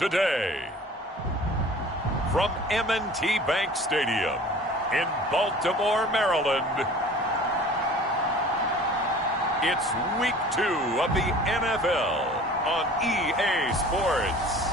today. From M&T Bank Stadium in Baltimore, Maryland, it's Week 2 of the NFL on EA Sports.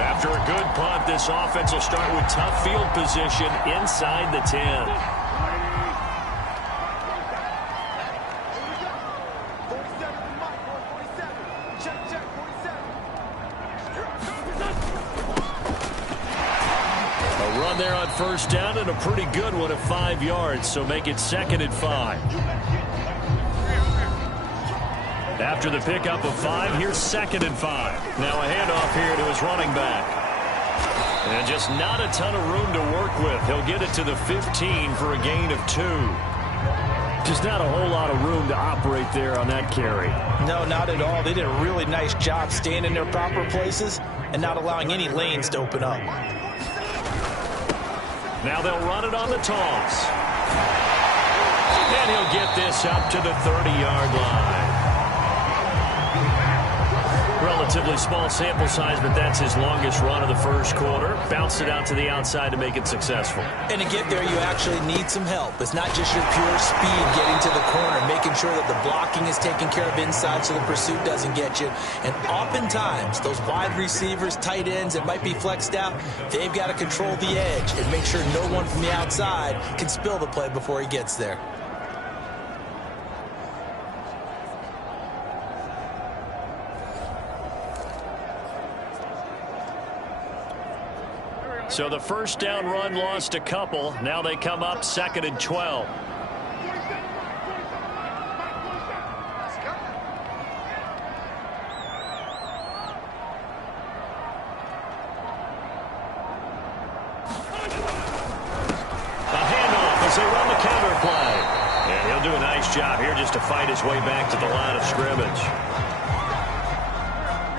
After a good punt, this offense will start with tough field position inside the 10. A run there on first down and a pretty good one at 5 yards, so make it 2nd and 5. After the pickup of 5, here's 2nd and 5. Now a handoff here to his running back. And just not a ton of room to work with. He'll get it to the 15 for a gain of 2. Just not a whole lot of room to operate there on that carry. No, not at all. They did a really nice job staying in their proper places and not allowing any lanes to open up. Now they'll run it on the toss. And he'll get this up to the 30-yard line. Relatively small sample size, but that's his longest run of the first quarter. Bounced it out to the outside to make it successful. And to get there, you actually need some help. It's not just your pure speed getting to the corner, making sure that the blocking is taken care of inside so the pursuit doesn't get you. And oftentimes, those wide receivers, tight ends that might be flexed out, they've got to control the edge and make sure no one from the outside can spill the play before he gets there. So the first down run lost a couple. Now they come up 2nd and 12. A handoff as they run the counter play. And he'll do a nice job here just to fight his way back to the line of scrimmage.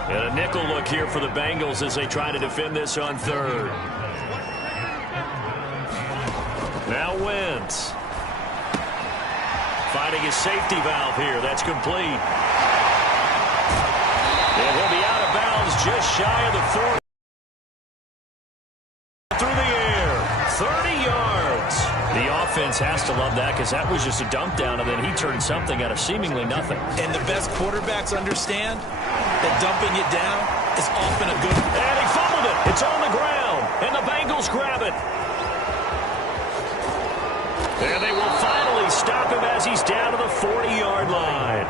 And a nickel look here for the Bengals as they try to defend this on 3rd. Now Wentz. Finding his safety valve here. That's complete. And he'll be out of bounds just shy of the 40. Through the air. 30 yards. The offense has to love that because that was just a dump down, and then he turned something out of seemingly nothing. And the best quarterbacks understand that dumping it down is often a good... And he fumbled it. It's on the ground. And the Bengals grab it. And they will finally stop him as he's down to the 40-yard line.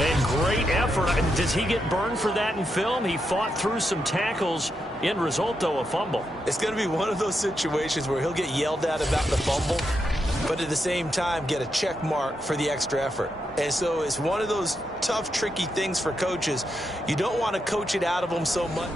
And great effort. Does he get burned for that in film? He fought through some tackles. End result, though, a fumble. It's going to be one of those situations where he'll get yelled at about the fumble, but at the same time get a check mark for the extra effort. And so it's one of those tough, tricky things for coaches. You don't want to coach it out of them so much.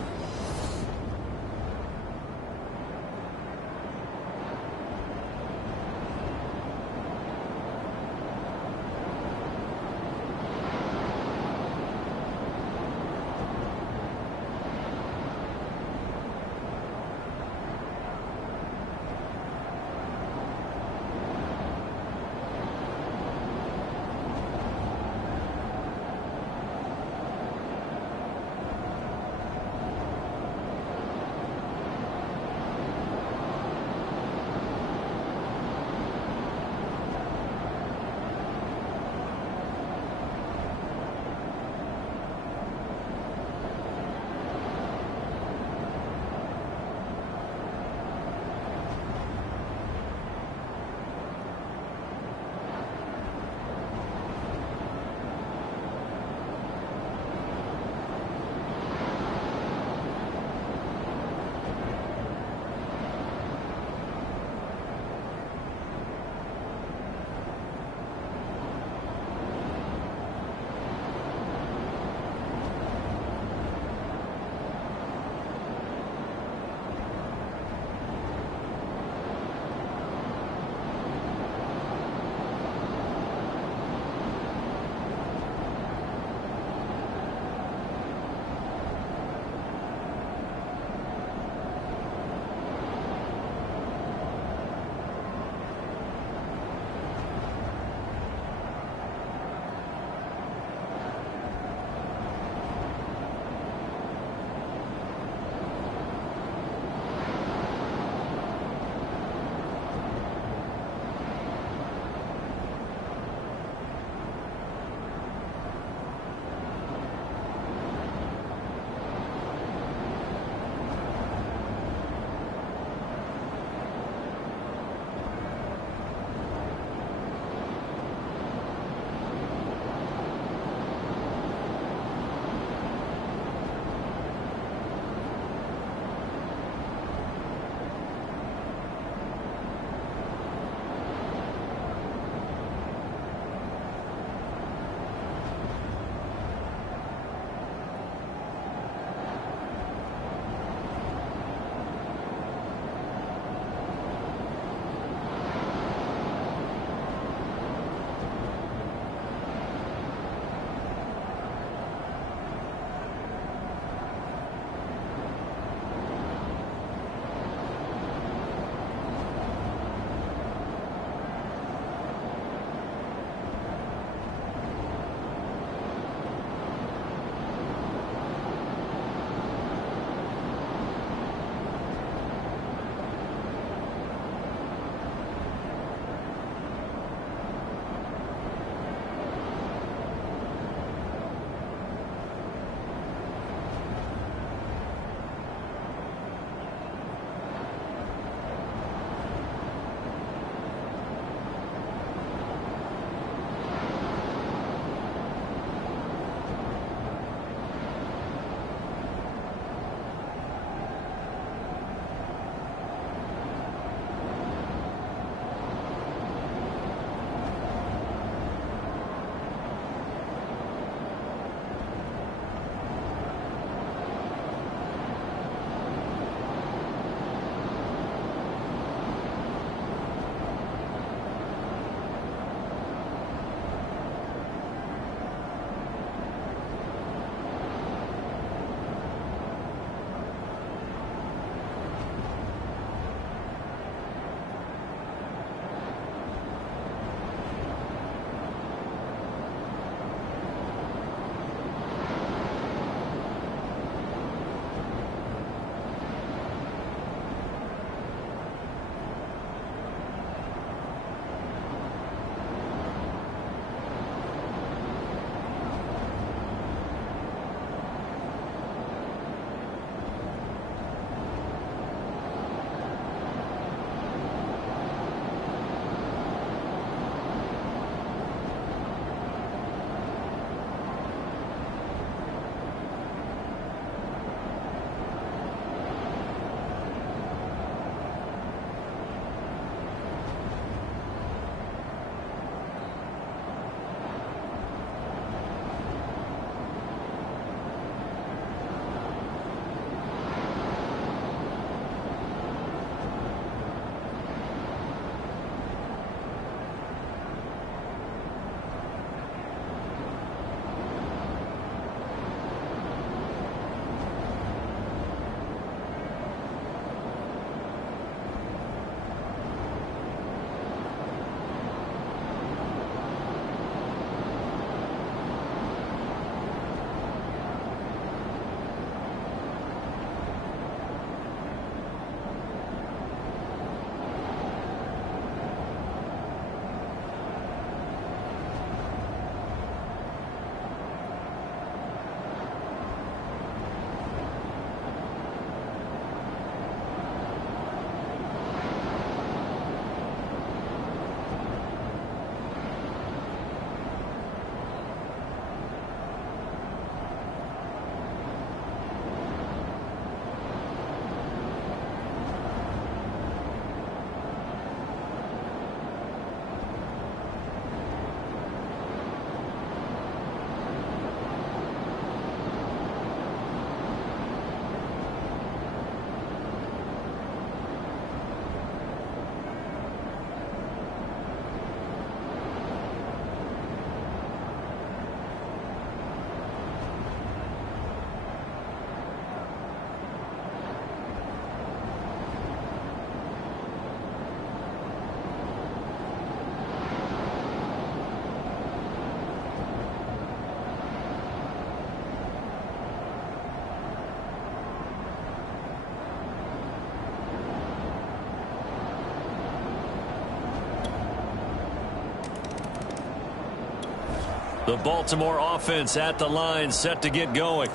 The Baltimore offense at the line, set to get going.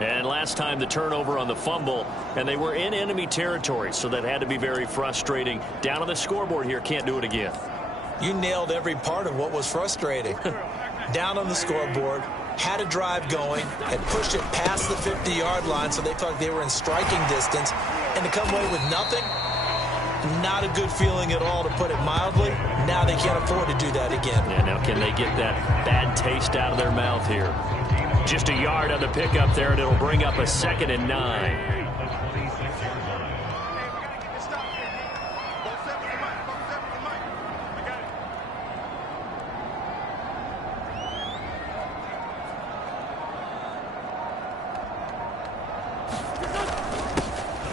And last time the turnover on the fumble, and they were in enemy territory, so that had to be very frustrating. Down on the scoreboard here, can't do it again. You nailed every part of what was frustrating. Down on the scoreboard, had a drive going, had pushed it past the 50-yard line, so they thought they were in striking distance, and to come away with nothing, not a good feeling at all, to put it mildly. Now they can't afford to do that again. Yeah, now can they get that bad taste out of their mouth here? Just a yard on the pickup there, and it'll bring up a 2nd and 9.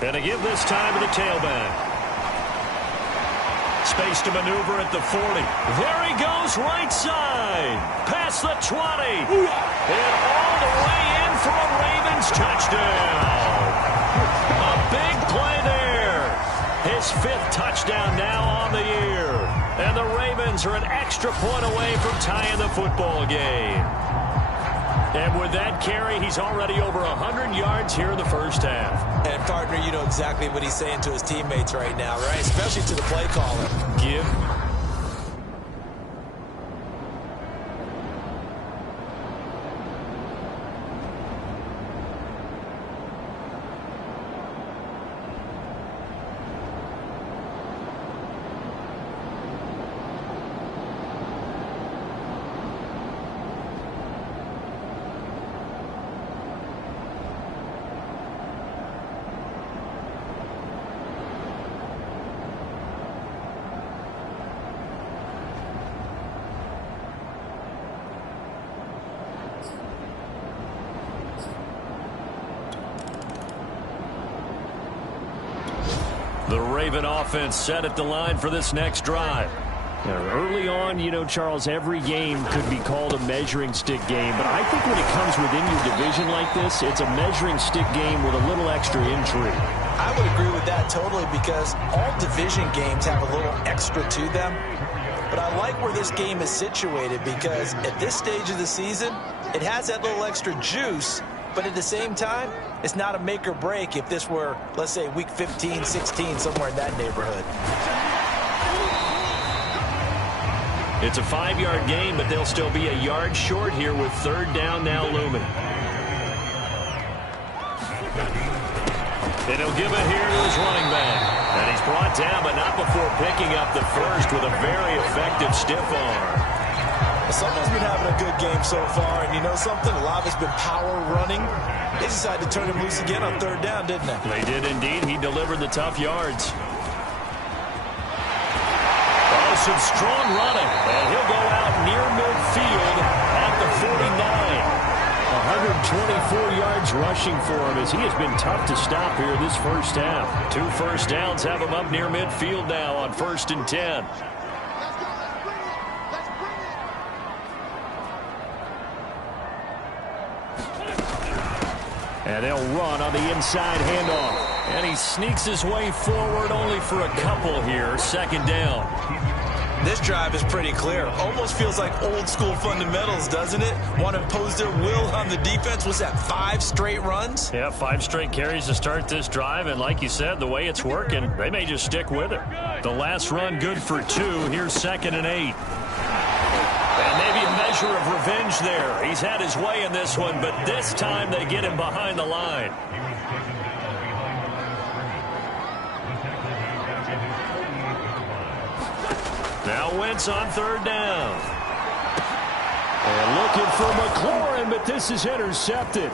And a give this time to the tailback. Space to maneuver at the 40. There he goes, right side. Past the 20. And all the way in for a Ravens touchdown. A big play there. His 5th touchdown now on the year. And the Ravens are an extra point away from tying the football game. And with that carry, he's already over 100 yards here in the first half. And, partner, you know exactly what he's saying to his teammates right now, right? Especially to the play caller. Give. The Raven offense set at the line for this next drive. Now, early on, you know, Charles, every game could be called a measuring stick game, but I think when it comes within your division like this, it's a measuring stick game with a little extra intrigue. I would agree with that totally, because all division games have a little extra to them. But I like where this game is situated, because at this stage of the season, it has that little extra juice, but at the same time, it's not a make or break if this were, let's say, week 15, 16, somewhere in that neighborhood. It's a 5-yard gain, but they'll still be a yard short here with 3rd down now looming. And he'll give it here to his running back. And he's brought down, but not before picking up the first with a very effective stiff arm. Someone's been having a good game so far, and you know something? A lot of it's been power running. They decided to turn him loose again on 3rd down, didn't they? They did indeed. He delivered the tough yards. Oh, some strong running. And he'll go out near midfield at the 49. 124 yards rushing for him, as he has been tough to stop here this first half. 2 first downs have him up near midfield now on 1st and 10. And they'll run on the inside handoff. And he sneaks his way forward only for a couple here. 2nd down. This drive is pretty clear. Almost feels like old school fundamentals, doesn't it? Want to impose their will on the defense. Was that 5 straight runs? Yeah, 5 straight carries to start this drive. And like you said, the way it's working, they may just stick with it. The last run good for 2. Here's 2nd and 8. And maybe a measure of revenge there. He's had his way in this one, but this time they get him behind the line. Now Wentz on 3rd down. And looking for McLaurin, but this is intercepted.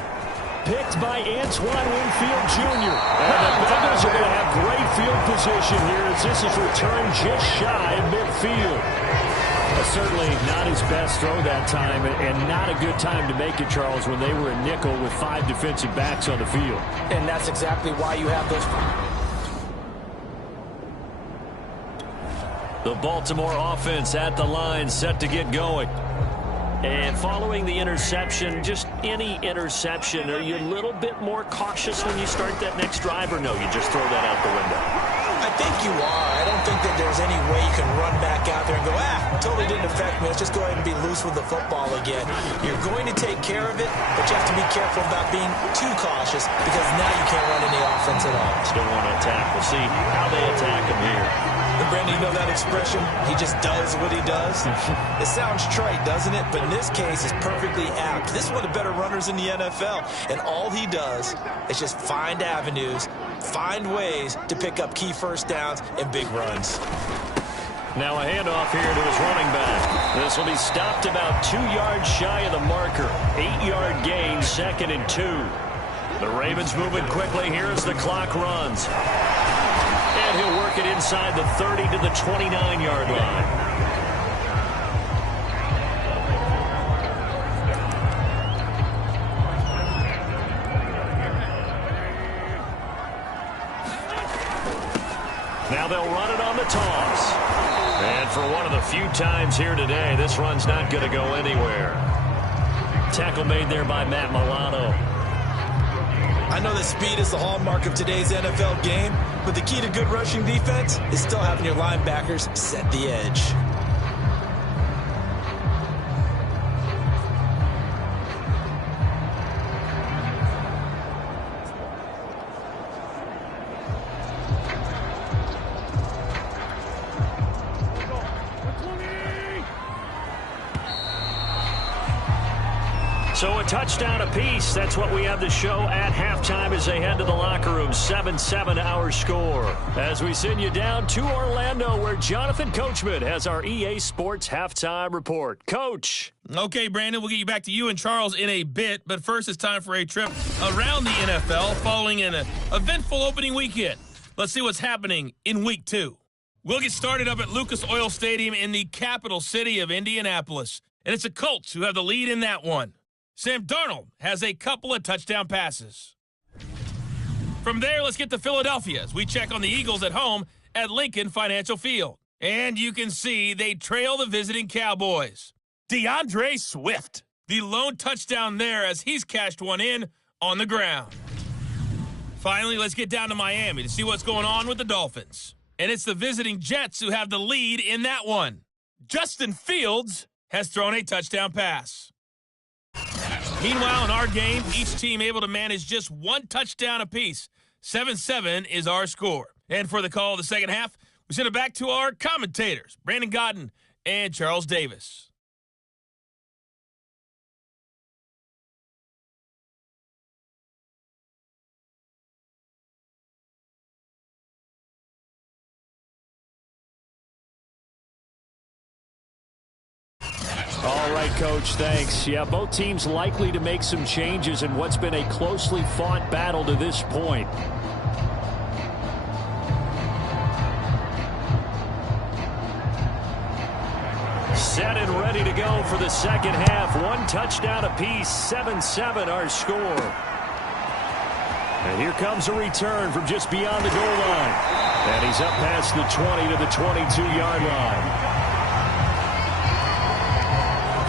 Picked by Antoine Winfield Jr. And the Bengals are going to have great field position here, as this is returned just shy of midfield. Certainly not his best throw that time, and not a good time to make it, Charles, when they were in nickel with 5 defensive backs on the field. And that's exactly why you have those. The Baltimore offense at the line, set to get going. And following the interception, just any interception, are you a little bit more cautious when you start that next drive, or no, you just throw that out the window? I think you are. I don't think that there's any way you can run back out there and go, totally didn't affect me. Let's just go ahead and be loose with the football again. You're going to take care of it, but you have to be careful about being too cautious because now you can't run any offense at all. Still want to attack. We'll see how they attack him here. And Brandon, you know that expression? He just does what he does. It sounds trite, doesn't it? But in this case, it's perfectly apt. This is one of the better runners in the NFL, and all he does is just find avenues, find ways to pick up key first downs and big runs. Now a handoff here to his running back. This will be stopped about 2 yards shy of the marker. 8-yard gain, 2nd and 2. The Ravens moving quickly here as the clock runs. And he'll work it inside the 30 to the 29-yard line. Now they'll run it on the toss. And for one of the few times here today, this run's not going to go anywhere. Tackle made there by Matt Milano. I know that speed is the hallmark of today's NFL game, but the key to good rushing defense is still having your linebackers set the edge. So a touchdown apiece. That's what we have to show at halftime as they head to the locker room. 7-7 our score. As we send you down to Orlando, where Jonathan Coachman has our EA Sports halftime report. Coach. Okay, Brandon, we'll get you back to you and Charles in a bit. But first, it's time for a trip around the NFL following an eventful opening weekend. Let's see what's happening in Week 2. We'll get started up at Lucas Oil Stadium in the capital city of Indianapolis. And it's the Colts who have the lead in that one. Sam Darnold has a couple of touchdown passes. From there, let's get to Philadelphia as we check on the Eagles at home at Lincoln Financial Field. And you can see they trail the visiting Cowboys. DeAndre Swift, the lone touchdown there as he's cashed one in on the ground. Finally, let's get down to Miami to see what's going on with the Dolphins. And it's the visiting Jets who have the lead in that one. Justin Fields has thrown a touchdown pass. Meanwhile, in our game, each team able to manage just one touchdown apiece. 7-7 is our score. And for the call of the second half, we send it back to our commentators, Brandon Godden and Charles Davis. All right, Coach, thanks. Yeah, both teams likely to make some changes in what's been a closely fought battle to this point. Set and ready to go for the second half. One touchdown apiece, 7-7 our score. And here comes a return from just beyond the goal line. And he's up past the 20 to the 22-yard line.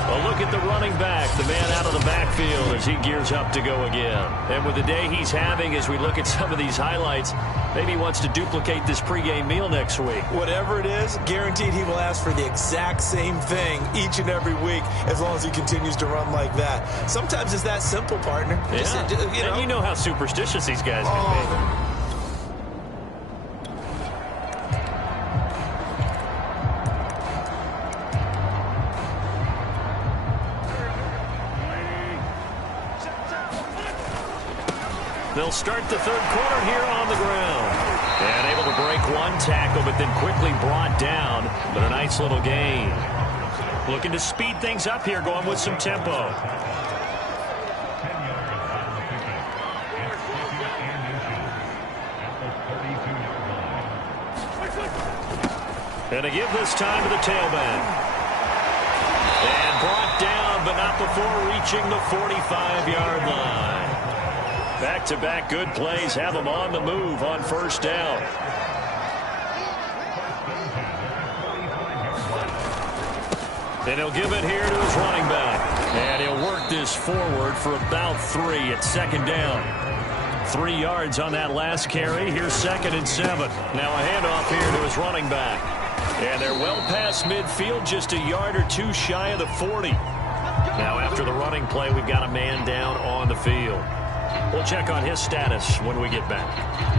A look at the running back, the man out of the backfield as he gears up to go again. And with the day he's having, as we look at some of these highlights, maybe he wants to duplicate this pregame meal next week. Whatever it is, guaranteed he will ask for the exact same thing each and every week as long as he continues to run like that. Sometimes it's that simple, partner. Yeah. And you know how superstitious these guys can be. They'll start the third quarter here on the ground. And able to break one tackle, but then quickly brought down. But a nice little gain. Looking to speed things up here, going with some tempo. And a give this time to the tailback. And brought down, but not before reaching the 45-yard line. Back-to-back good plays have him on the move on first down. And he'll give it here to his running back. And he'll work this forward for about 3 at second down. 3 yards on that last carry. Here's 2nd and 7. Now a handoff here to his running back. And they're well past midfield, just a yard or two shy of the 40. Now after the running play, we've got a man down on the field. We'll check on his status when we get back.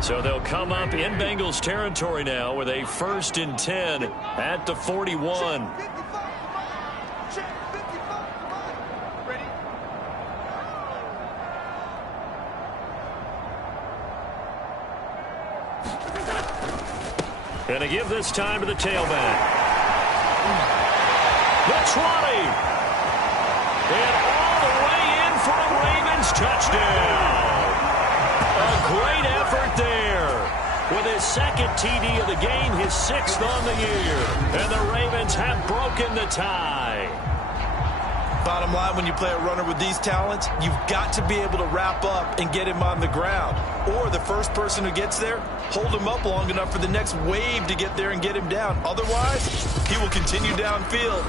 So they'll come up in Bengals territory now with a 1st and 10 at the 41. And to give this time to the tailback. The 20. And all the way in for a Ravens touchdown. A great effort there. With his 2nd TD of the game, his 6th on the year. And the Ravens have broken the tie. Bottom line, when you play a runner with these talents, you've got to be able to wrap up and get him on the ground. Or the first person who gets there, hold him up long enough for the next wave to get there and get him down. Otherwise, he will continue downfield.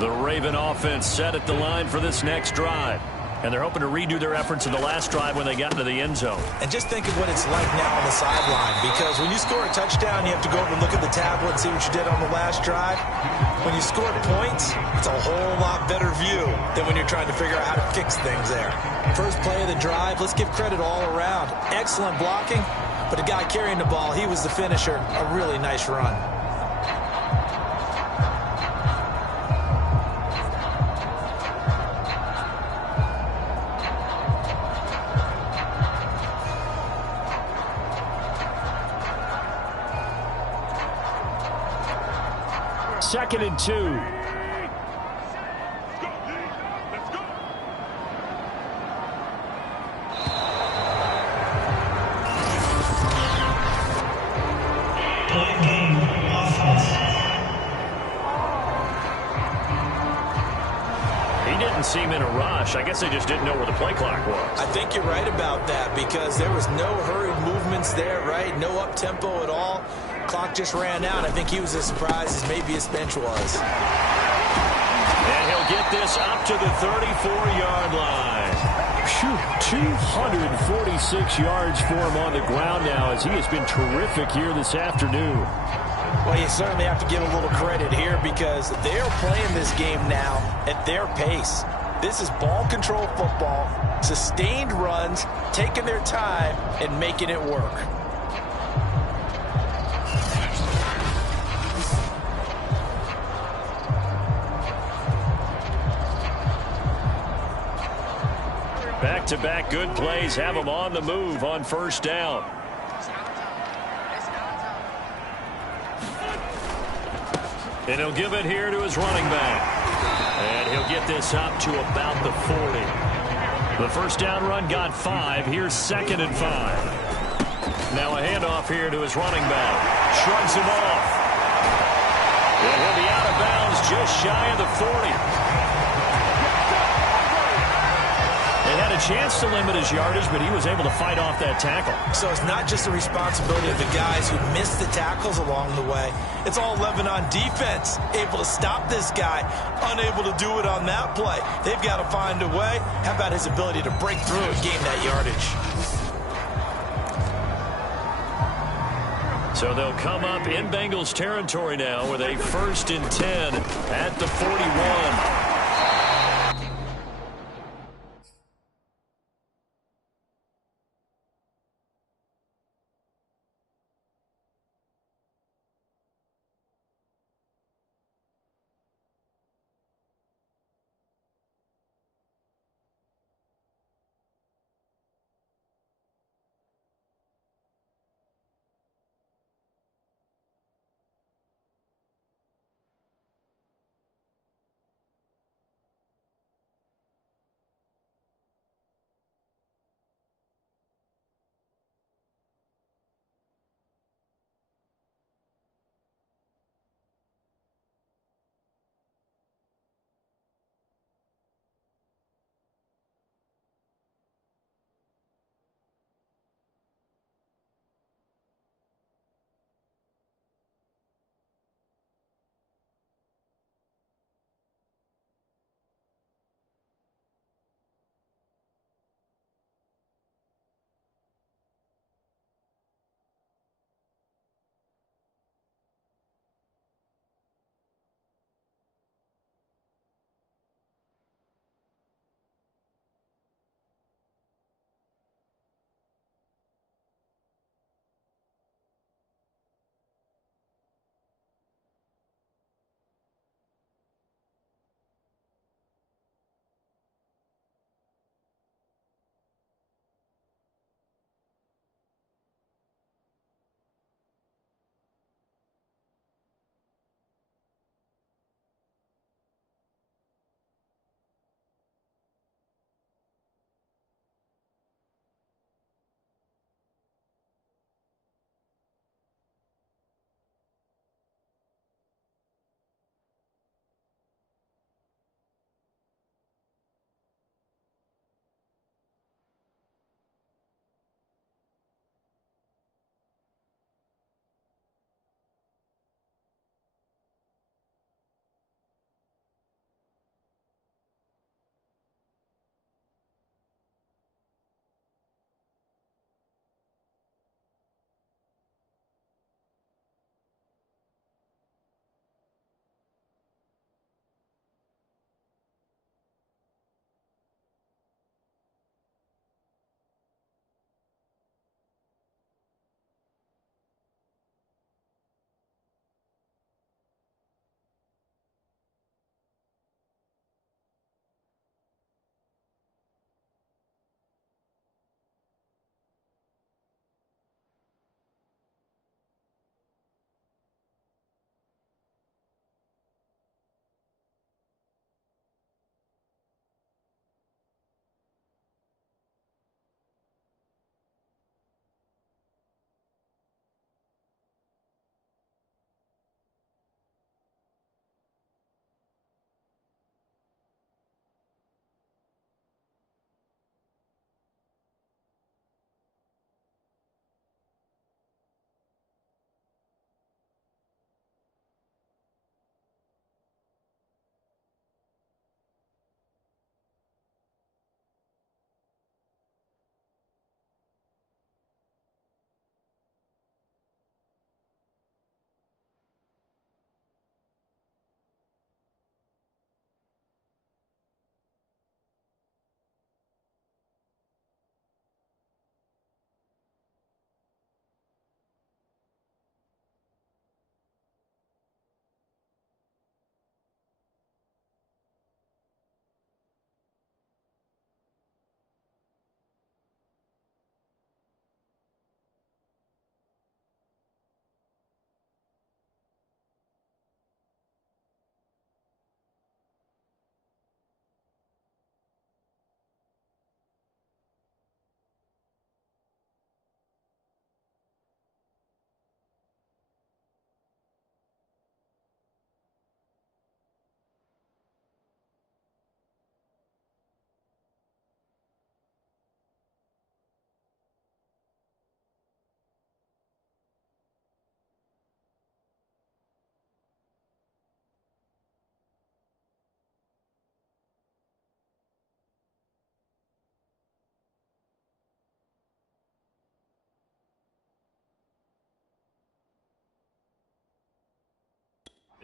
The Raven offense set at the line for this next drive. And they're hoping to redo their efforts in the last drive when they got into the end zone. And just think of what it's like now on the sideline. Because when you score a touchdown, you have to go over and look at the tablet and see what you did on the last drive. When you scored points, it's a whole lot better view than when you're trying to figure out how to fix things there. First play of the drive, let's give credit all around. Excellent blocking, but the guy carrying the ball, he was the finisher. A really nice run. Second and 2. He didn't seem in a rush. I guess they just didn't know where the play clock was. I think you're right about that because there was no hurried movements there, right? No up-tempo at all. Clock just ran out. I think he was as surprised as maybe his bench was. And he'll get this up to the 34-yard line. Phew, 246 yards for him on the ground now as he has been terrific here this afternoon. Well, you certainly have to give a little credit here because they're playing this game now at their pace. This is ball control football, sustained runs, taking their time, and making it work. Back-to-back good plays have him on the move on first down. And he'll give it here to his running back. And he'll get this up to about the 40. The first down run got 5. Here's 2nd and 5. Now a handoff here to his running back. Shrugs him off. And he'll be out of bounds just shy of the 40. They had a chance to limit his yardage, but he was able to fight off that tackle. So it's not just the responsibility of the guys who missed the tackles along the way. It's all Lebanon defense, able to stop this guy, unable to do it on that play. They've got to find a way. How about his ability to break through and gain that yardage? So they'll come up in Bengals territory now with a 1st and 10 at the 41.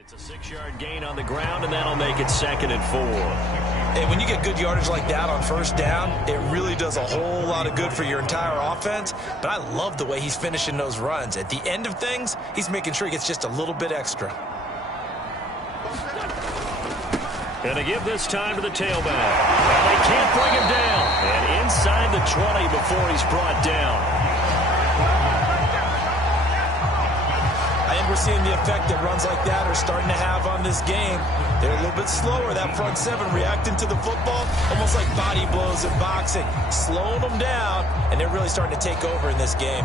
It's a 6-yard gain on the ground, and that'll make it 2nd and 4. Hey, when you get good yardage like that on first down, it really does a whole lot of good for your entire offense. But I love the way he's finishing those runs. At the end of things, he's making sure he gets just a little bit extra. And to give this time to the tailback. Well, they can't bring him down. And inside the 20 before he's brought down. I think we're seeing the effect that runs like that are starting to have on this game. They're a little bit slower, that front seven, reacting to the football, almost like body blows in boxing, slowing them down, and they're really starting to take over in this game.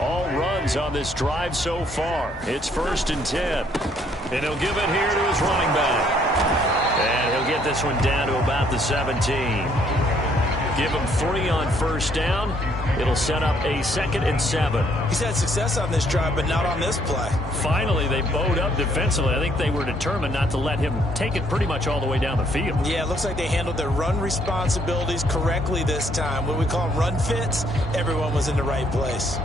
All runs on this drive so far. It's 1st and 10. And he'll give it here to his running back. And he'll get this one down to about the 17. Give him 3 on first down. It'll set up a 2nd and 7. He's had success on this drive, but not on this play. Finally, they bowed up defensively. I think they were determined not to let him take it pretty much all the way down the field. Yeah, it looks like they handled their run responsibilities correctly this time. What we call them run fits, everyone was in the right place.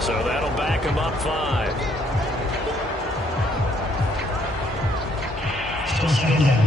So that'll back him up 5. Still 2nd down.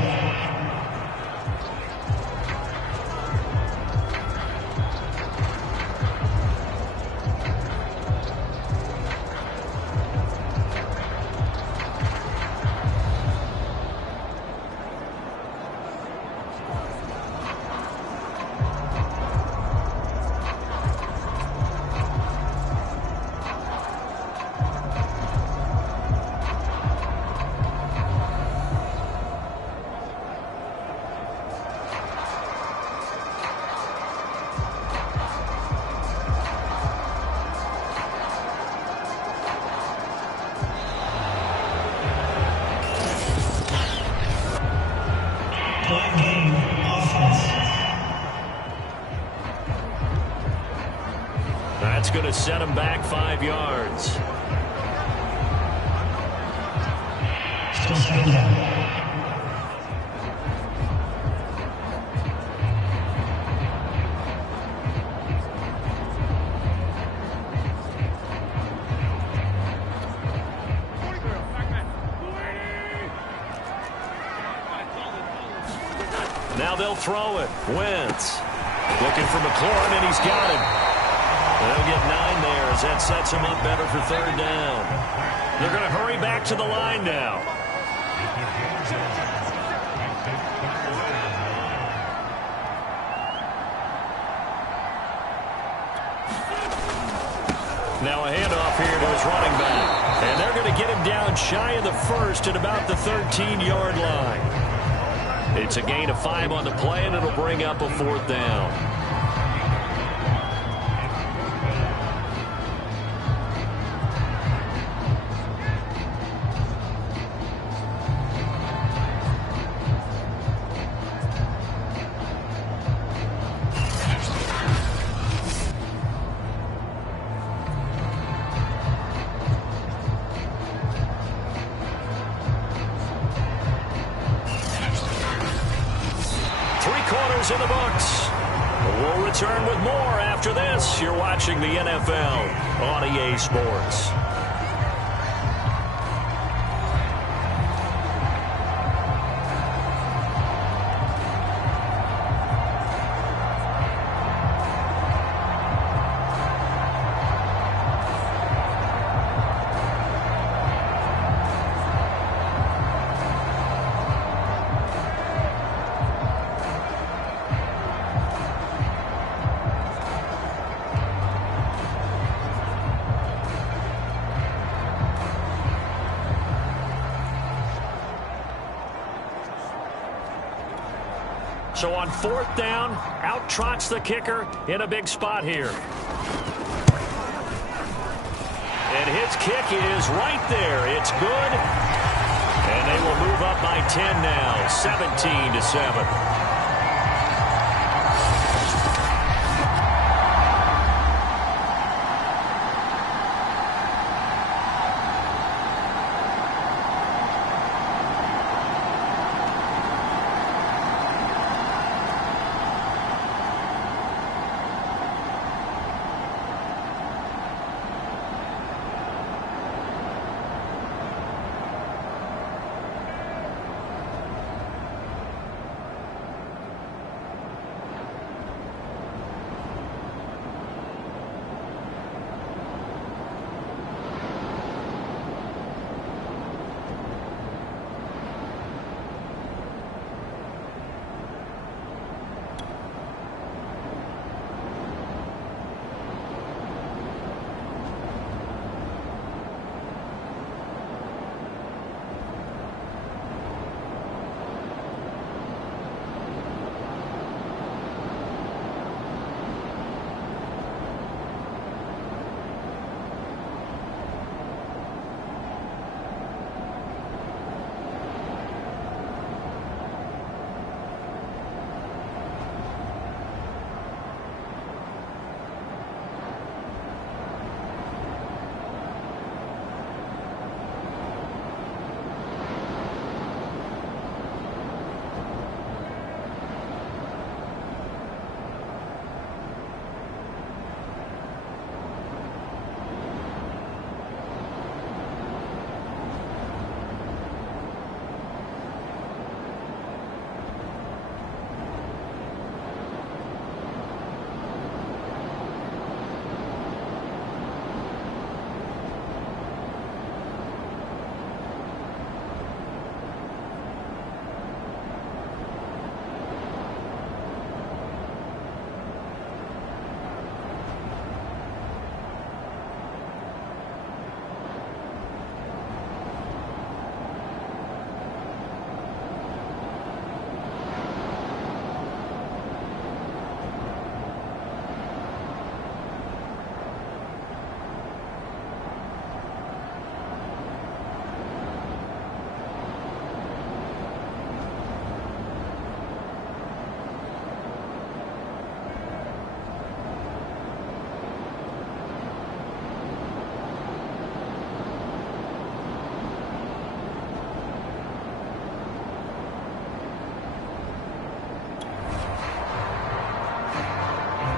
That's going to set him back 5 yards. Still 2nd down. Now they'll throw it. Wentz looking for McLaurin, and he's got him. They'll get 9 there as that sets him up better for 3rd down. They're going to hurry back to the line now. Now a handoff here to his running back. And they're going to get him down shy of the 1st at about the 13-yard line. It's a gain of 5 on the play, and it'll bring up a 4th down. In the books. We'll return with more after this. You're watching the NFL on EA Sports. So on 4th down, out trots the kicker in a big spot here. And his kick is right there. It's good. And they will move up by 10 now, 17-7.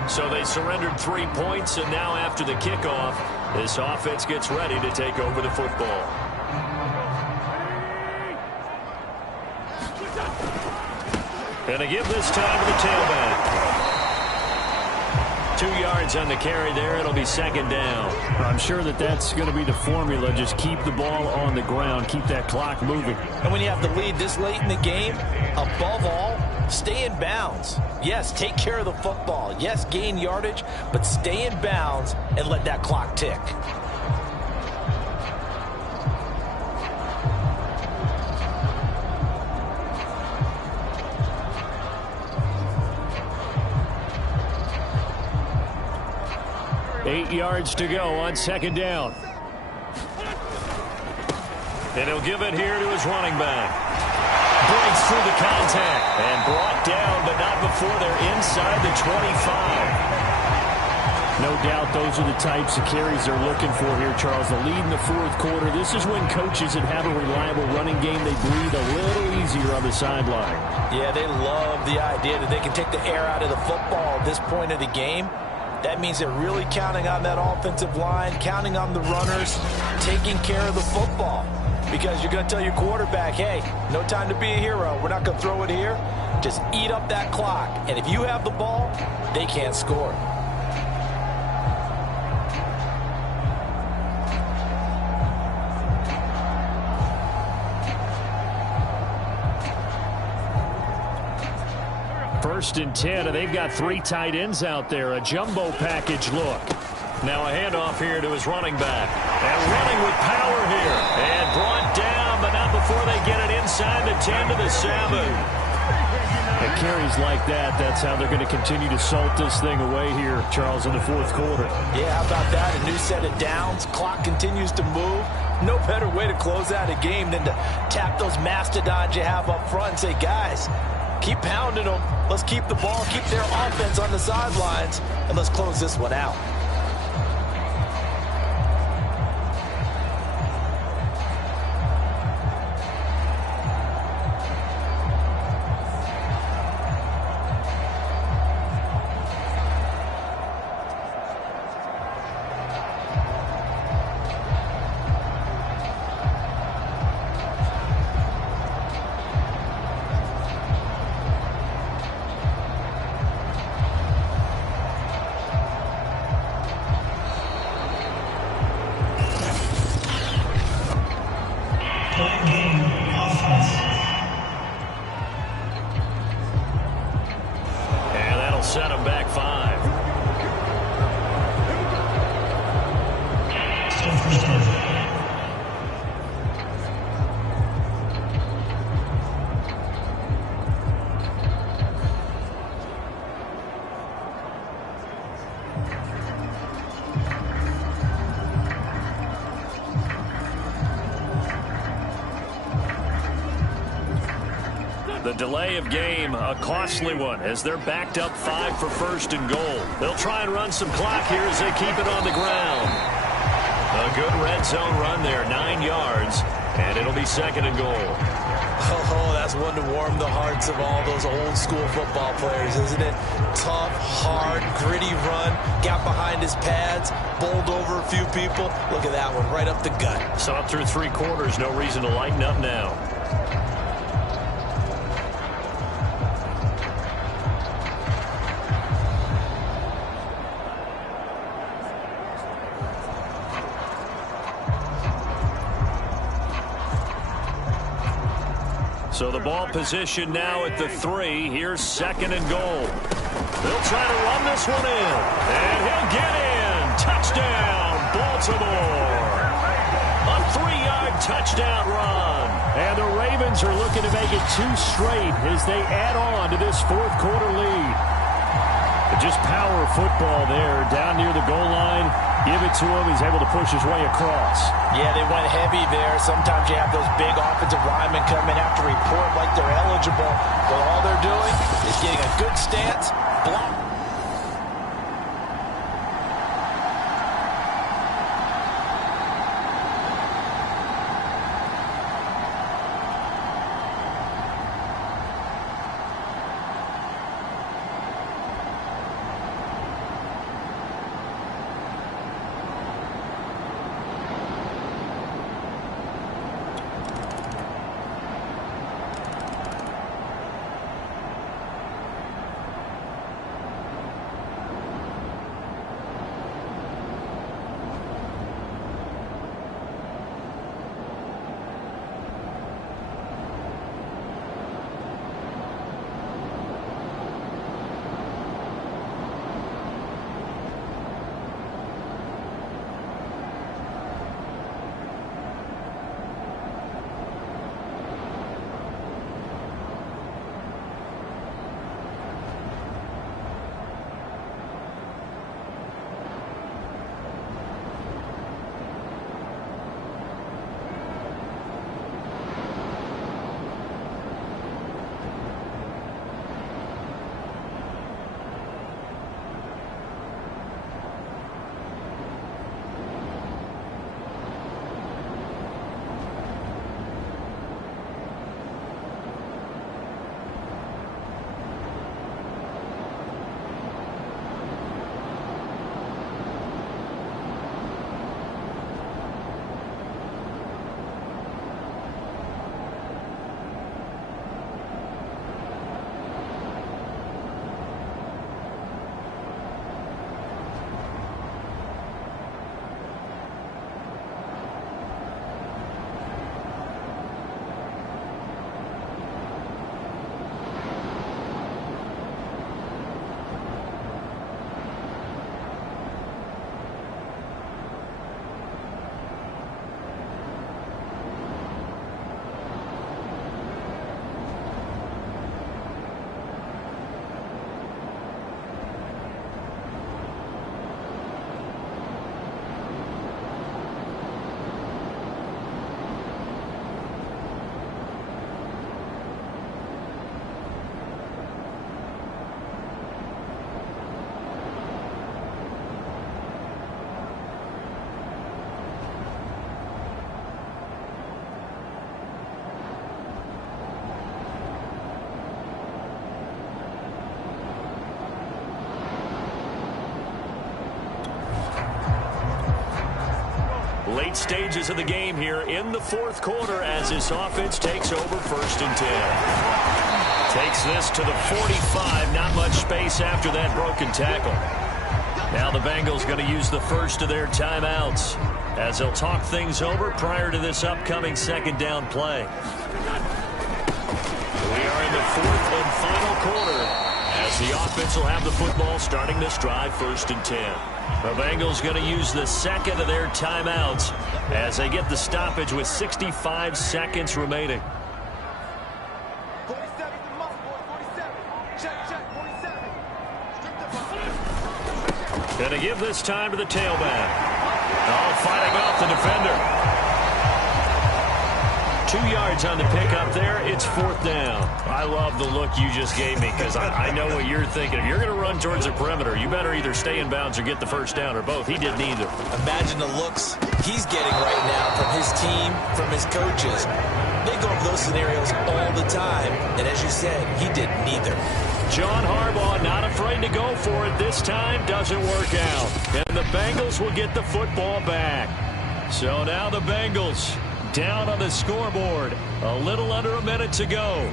So they surrendered 3 points, and now after the kickoff, this offense gets ready to take over the football. And a give this time to the tailback. 2 yards on the carry there. It'll be 2nd down. I'm sure that's going to be the formula. Just keep the ball on the ground. Keep that clock moving. And when you have the lead this late in the game, above all, stay in bounds. Yes, take care of the football. Yes, gain yardage, but stay in bounds and let that clock tick. Eight yards to go on 2nd down. And he'll give it here to his running back. Breaks through the contact and brought down, but not before they're inside the 25. No doubt those are the types of carries they're looking for here, Charles. The lead in the 4th quarter. This is when coaches that have a reliable running game, they breathe a little easier on the sideline. Yeah, they love the idea that they can take the air out of the football at this point of the game. That means they're really counting on that offensive line, counting on the runners, taking care of the football. Because you're going to tell your quarterback, hey, no time to be a hero. We're not going to throw it here. Just eat up that clock. And if you have the ball, they can't score. First and 10, and they've got 3 tight ends out there. A jumbo package look. Now a handoff here to his running back. And running with power here. And brought down, but not before they get it inside the 10 to the 7. And carries like that, that's how they're going to continue to salt this thing away here, Charles, in the fourth quarter. Yeah, how about that? A new set of downs. Clock continues to move. No better way to close out a game than to tap those mastodons you have up front and say, guys, keep pounding them. Let's keep the ball, keep their offense on the sidelines, and let's close this one out. Set him back 5. Still first down. The delay of game, a costly one, as they're backed up 5 for first and goal. They'll try and run some clock here as they keep it on the ground. A good red zone run there, 9 yards, and it'll be second and goal. Oh, that's one to warm the hearts of all those old school football players, isn't it? Tough, hard, gritty run, got behind his pads, bowled over a few people. Look at that one, right up the gut. Saw it through 3 quarters, no reason to lighten up now. So the ball position now at the 3. Here's second and goal. They'll try to run this one in. And he'll get in. Touchdown, Baltimore. A 3-yard touchdown run. And the Ravens are looking to make it 2 straight as they add on to this fourth quarter lead. But just power of football there down near the goal line. Give it to him. He's able to push his way across. Yeah, they went heavy there. Sometimes you have those big offensive linemen come in after report like they're eligible. But all they're doing is getting a good stance, block. Late stages of the game here in the fourth quarter as this offense takes over 1st and 10. Takes this to the 45. Not much space after that broken tackle. Now the Bengals going to use the first of their timeouts as they'll talk things over prior to this upcoming 2nd down play. We are in the 4th and final quarter as the offense will have the football starting this drive 1st and 10. The Bengals going to use the 2nd of their timeouts as they get the stoppage with 65 seconds remaining. 47 to Musk, boy, 47. Check, 47. Going to give this time to the tailback. Oh, fighting off the defender. 2 yards on the pickup there. It's 4th down. I love the look you just gave me because I know what you're thinking. If you're going to run towards the perimeter, you better either stay in bounds or get the 1st down or both. He did neither. Imagine the looks he's getting right now from his team, from his coaches. They go over those scenarios all the time. And as you said, he did neither. John Harbaugh not afraid to go for it this time. Doesn't work out. And the Bengals will get the football back. So now the Bengals down on the scoreboard. A little under a minute to go.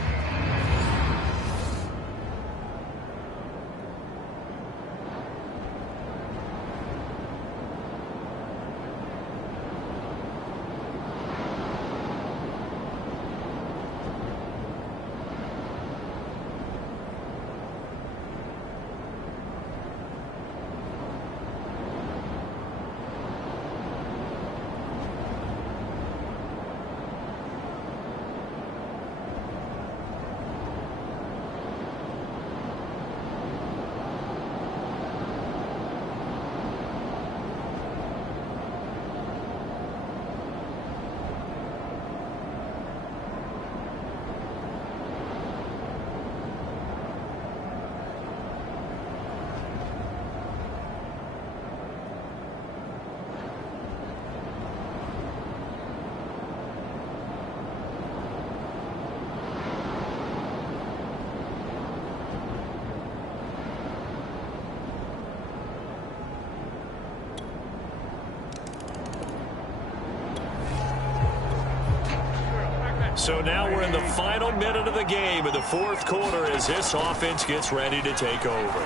So now we're in the final minute of the game in the fourth quarter as this offense gets ready to take over.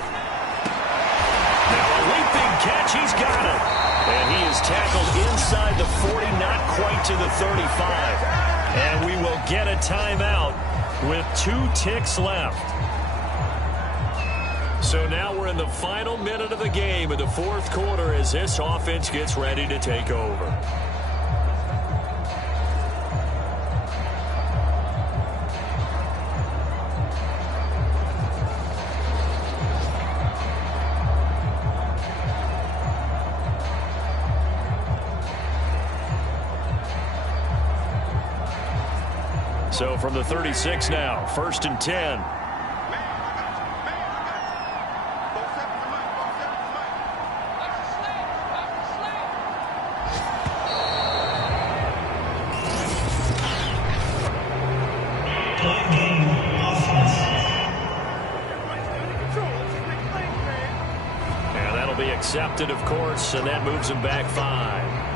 Now a leaping catch, he's got it. And he is tackled inside the 40, not quite to the 35. And we will get a timeout with 2 ticks left. So now we're in the final minute of the game in the fourth quarter as this offense gets ready to take over. So from the 36 now, 1st and 10. And that'll be accepted, of course, and that moves him back 5.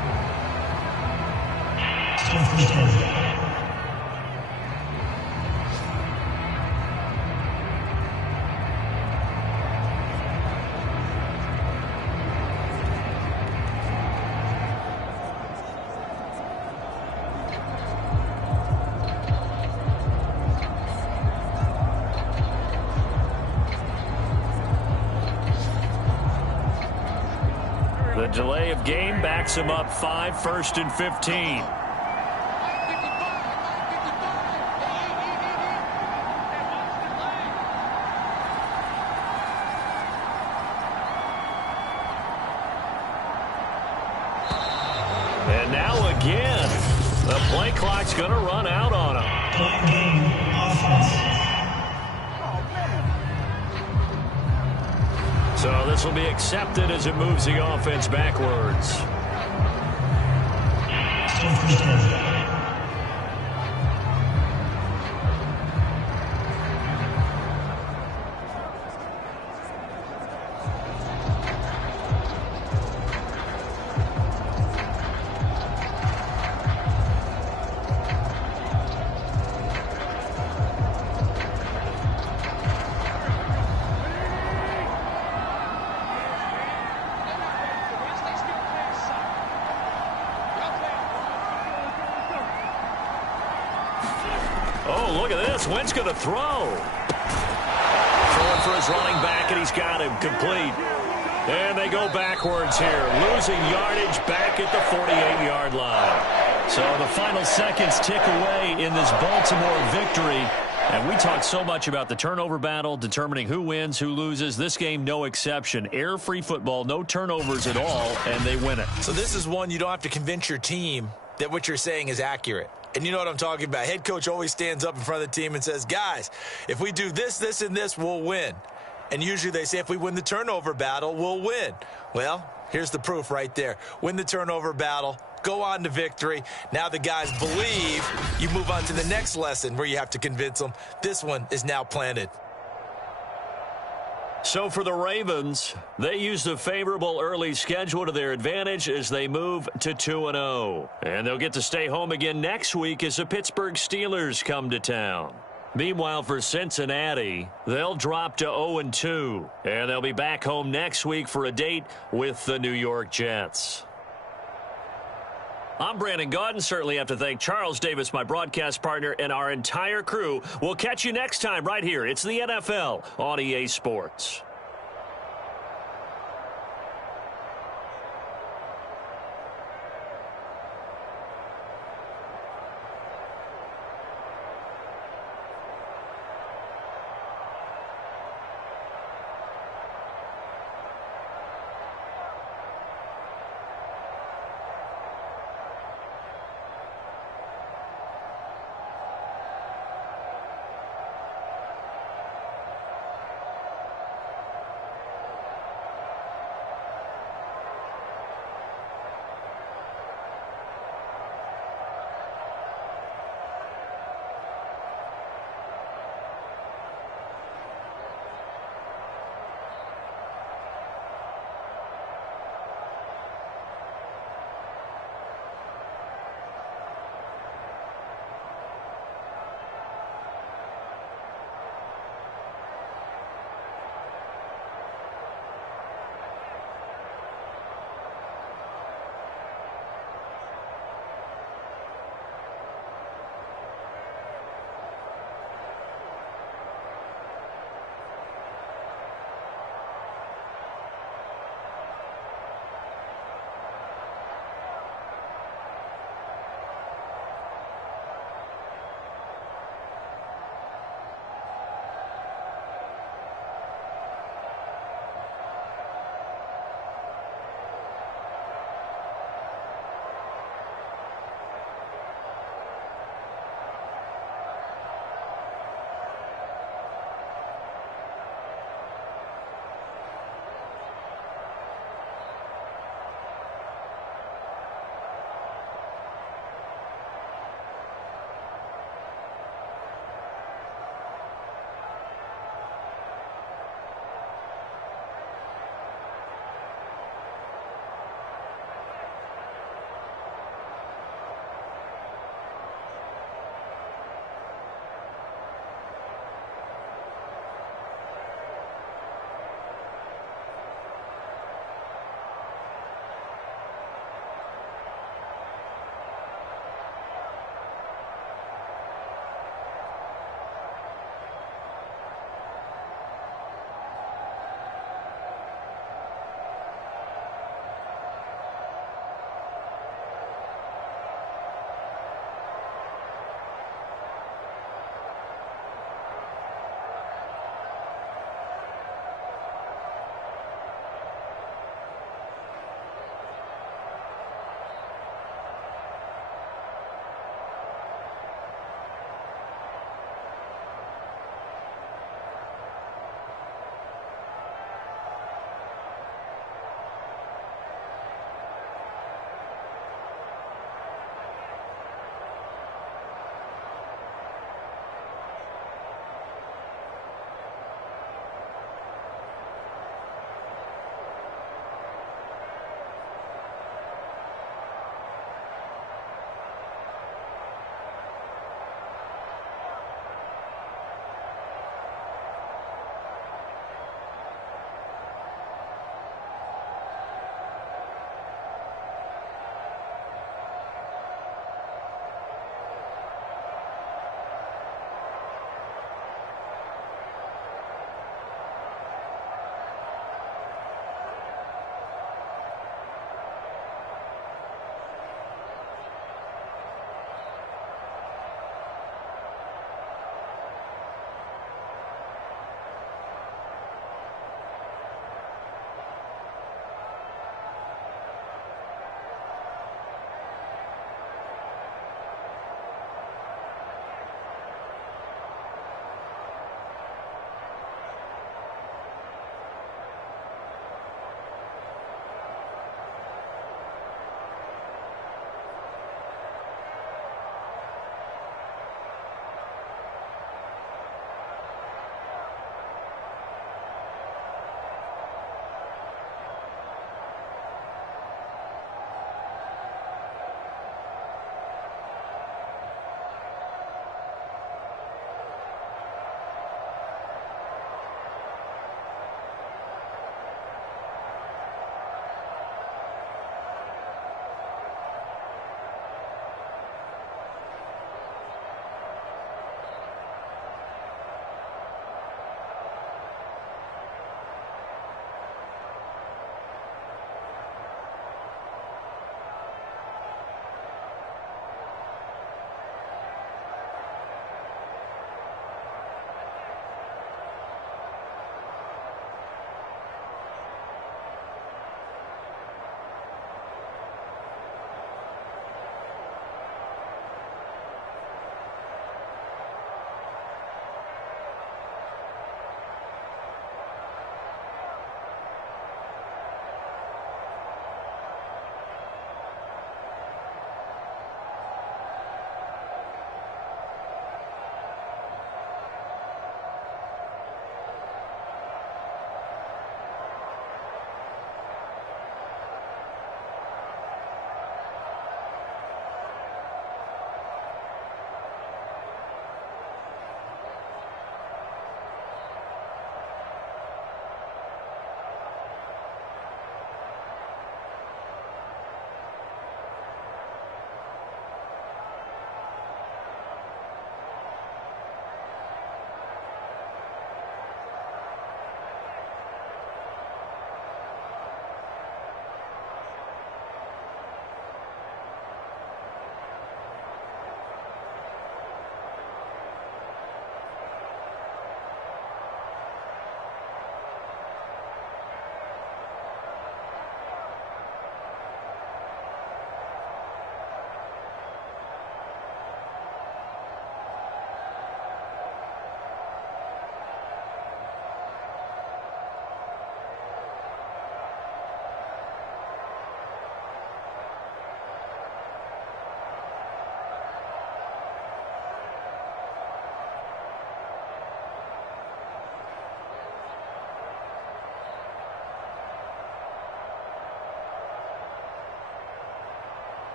The delay of game backs him up 5, 1st and 15. And now again, the play clock's going to run out on him. So this will be accepted as it moves the offense backwards. Wentz going to throw. Throwing for his running back, and he's got him complete. And they go backwards here, losing yardage back at the 48-yard line. So the final seconds tick away in this Baltimore victory. And we talked so much about the turnover battle, determining who wins, who loses. This game, no exception. Air-free football, no turnovers at all, and they win it. So this is one you don't have to convince your team that what you're saying is accurate. And you know what I'm talking about. Head coach always stands up in front of the team and says, guys, if we do this, this, and this, we'll win. And usually they say if we win the turnover battle, we'll win. Well, here's the proof right there. Win the turnover battle. Go on to victory. Now the guys believe. You move on to the next lesson where you have to convince them. This one is now planted. So for the Ravens, they used a favorable early schedule to their advantage as they move to 2-0. And they'll get to stay home again next week as the Pittsburgh Steelers come to town. Meanwhile, for Cincinnati, they'll drop to 0-2. And they'll be back home next week for a date with the New York Jets. I'm Brandon Gaudin. Certainly have to thank Charles Davis, my broadcast partner, and our entire crew. We'll catch you next time right here. It's the NFL on EA Sports.